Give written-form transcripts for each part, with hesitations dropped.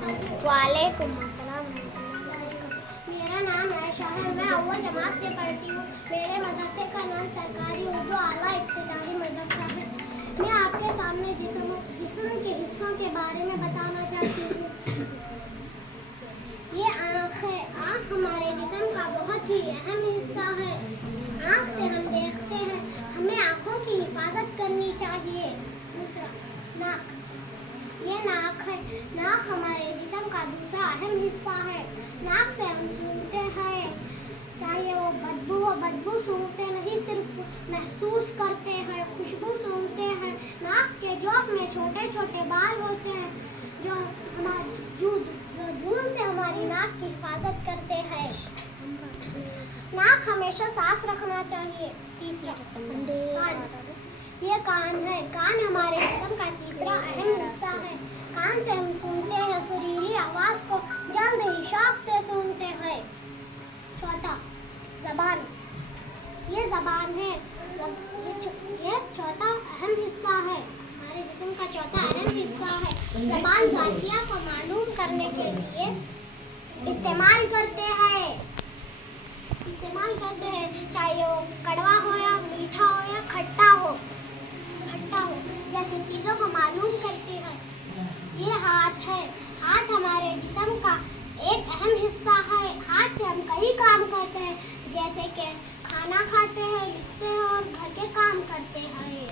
वालेकुम अस्सलाम। मेरा नाम आयशा है, मैं अव्वल जमात में पढ़ती हूँ। मेरे मदरसे का नाम सरकारी उर्दू आला इब्तिदाई मदरसा है। मैं आपके सामने जिस्म के हिस्सों के बारे में बताना चाहती हूँ। ये आँख है। आँख हमारे जिस्म का बहुत ही अहम हिस्सा है। आँख से हम देखते हैं, हमें आँखों की हिफाजत करनी चाहिए। दूसरा, नाक। ये नाक है। नाक हमारे जिस्म का दूसरा अहम हिस्सा है। नाक से हम सूंघते हैं, चाहे वो बदबू सूंघते नहीं, सिर्फ महसूस करते हैं, खुशबू सूंघते हैं। नाक के जोफ में छोटे छोटे बाल होते हैं जो धूल से हमारी नाक की हिफाजत करते हैं। नाक हमेशा साफ रखना चाहिए। तीसरा, कान। ये कान है। कान हमारे जिस्म का तीसरा अहम हिस्सा है। कान से हम सुनते हैं, सुरीली आवाज को जल्द ही शौक से सुनते हैं। चौथा, जबान। ये जबान है। ये चौथा अहम हिस्सा है, हमारे जिस्म का चौथा अहम हिस्सा है। जबान ज़ाकिया को मालूम करने के लिए इस्तेमाल करते हैं, चाहे वो कड़वा हो या मीठा हो या खट्टा हो जैसी चीज़ों को मालूम करती है। ये हाथ है। हाथ हमारे जिस्म का एक अहम हिस्सा है। हाथ से हम कई काम करते हैं, जैसे कि खाना खाते हैं, लिखते हैं और घर के काम करते हैं।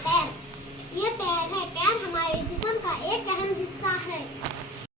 पैर। ये पैर है। पैर हमारे जिस्म का एक अहम हिस्सा है।